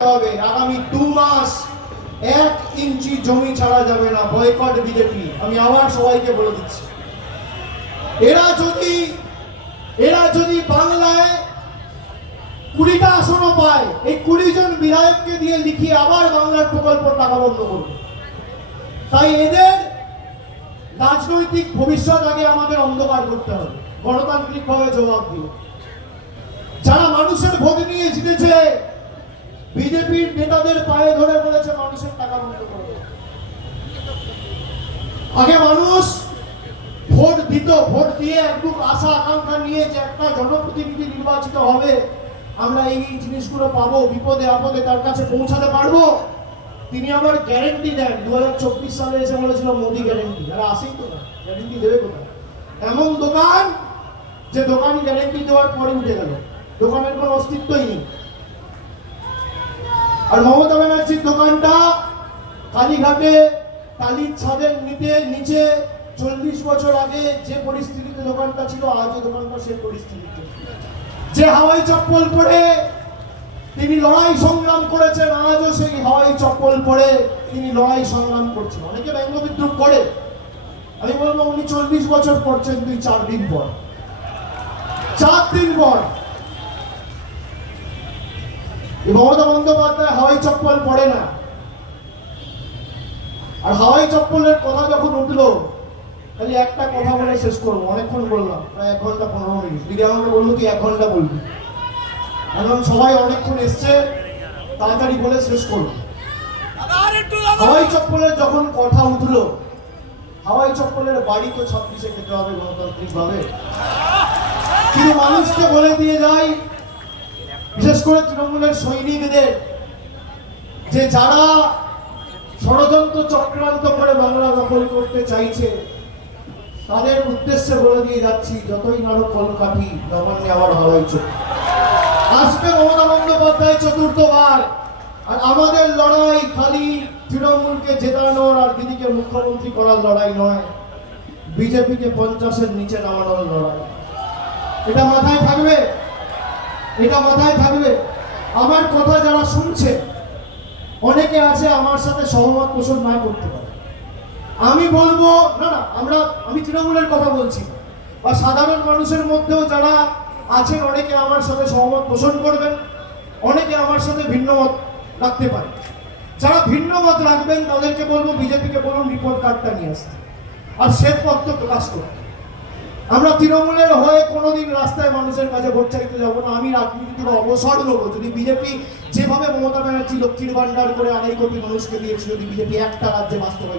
হবে আগামী 2 মাস 1 ইঞ্চি জমি ছাড়া যাবে না। Boycott BJP. আমি আবার সবাইকে বলে দিচ্ছি, এরা যদি বাংলায় 20টা আসনও পায়, এই 20 জন বিধায়ককে দিয়ে লিখিয়ে আবার বাংলার প্রকল্প টাকা বন্ধ করবে। তাই এদের রাজনৈতিক ভবিষ্যৎ আগে আমাদের অন্ধকার করতে হবে, গণতান্ত্রিকভাবে জবাব দিয়ে। যারা মানুষের ভোট নিয়ে জিতেছে, বিজেপির নেতাদের পায়ে ধরে বলেছে মানুষের টাকা বন্ধ করবে। আগে মানুষ ভোট দিত, ভোট দিয়ে একটু আশা আকাঙ্ক্ষা নিয়ে যে একটা জনপ্রতিনিধি নির্বাচিত হবে, আমরা এই জিনিসগুলো পাবো, বিপদে আপদে তার কাছে পৌঁছাতে পারবো। তিনি আবার গ্যারেন্টি দেন। 2024 সালে এসে বলেছিল মোদি গ্যারেন্টি। আর আসেই তো না, গ্যারেন্টি দেবে কোথায়? এমন দোকান যে দোকান গ্যারেন্টি দেওয়ার পরে উঠে গেল, দোকানের কোনো অস্তিত্বই নেই। আর মমতা ব্যানার্জির দোকানটা কালীঘাটে টালির ছাদের নিচে 40 বছর আগে যে পরিস্থিতিতে দোকানটা ছিল, আজও দোকানটা সেই পরিস্থিতিতে। যে হাওয়াই চপ্পল পরে তিনি লড়াই সংগ্রাম করেছেন, আজও সেই হাওয়াই চপ্পল পরে তিনি লড়াই সংগ্রাম করছেন। অনেকে ব্যঙ্গ বিদ্রুপ করে, আমি বলবো উনি 40 বছর পড়ছেন, তুই 4 দিন পর। মমতা বন্দ্যোপাধ্যায় হাওয়াই চপ্পল পরে না। আর হাওয়াই চপ্পলের কথা যখন উঠলো, খালি একটা কথা বলে শেষ করবো। অনেকক্ষণ বললাম, প্রায় 1 ঘন্টা 15 মিনিট। দিদি আমাকে বললো তুই 1 ঘন্টা বলবি, এখন সবাই অনেকক্ষণ এসছে, তাড়াতাড়ি বলে শেষ করবো। হাওয়াই চপ্পলের যখন কথা উঠলো, হাওয়াই চপ্পলের বাড়ি তো 26-এ খেতে হবে গণতান্ত্রিক ভাবে, কিন্তু মানুষকে বলে দিয়ে যায়, বিশেষ করে তৃণমূলের সৈনিকদের, যে যারা ষড়যন্ত্র চক্রান্ত করে বাংলা দখল করতে চাইছে, তাদের উদ্দেশ্যে বলে দিয়ে যাচ্ছি, যতই নাড়ো কলকাঠি নবান্নে আবার হাওয়াই চপ্পল। আজকে মমতা বন্দ্যোপাধ্যায় 4র্থবার। আর আমাদের লড়াই খালি তৃণমূলকে জেতানোর আর দিদিকে মুখ্যমন্ত্রী করার লড়াই নয়, বিজেপিকে 50-এর নিচে নামানোর লড়াই। এটা মাথায় থাকবে, এটা মাথায় থাকবে। আমার কথা যারা শুনছে, অনেকে আছে আমার সাথে সহমত পোষণ না করতে পারে। আমি বলবো না, আমি তৃণমূলের কথা বলছি, বা সাধারণ মানুষের মধ্যেও যারা আছেন, অনেকে আমার সাথে সহমত পোষণ করবেন, অনেকে আমার সাথে ভিন্ন মত রাখতে পারে। যারা ভিন্ন মত রাখবেন তাদেরকে বলবো, বিজেপিকে বলুন রিপোর্ট কার্ডটা নিয়ে আসতে আর শ্বেতপত্র প্রকাশ করতে। আমরা তৃণমূলের হয়ে কোনোদিন রাস্তায় মানুষের কাছে ভোট চাইতে যাবো না। আমি রাজনীতি থেকে অবসর নেবো যদি বিজেপি যেভাবে মমতা ব্যানার্জি লক্ষ্মীর ভান্ডার করে 2.5 কোটি মানুষকে দিয়েছে, যদি বিজেপি একটা রাজ্যে বাস্তবায়িত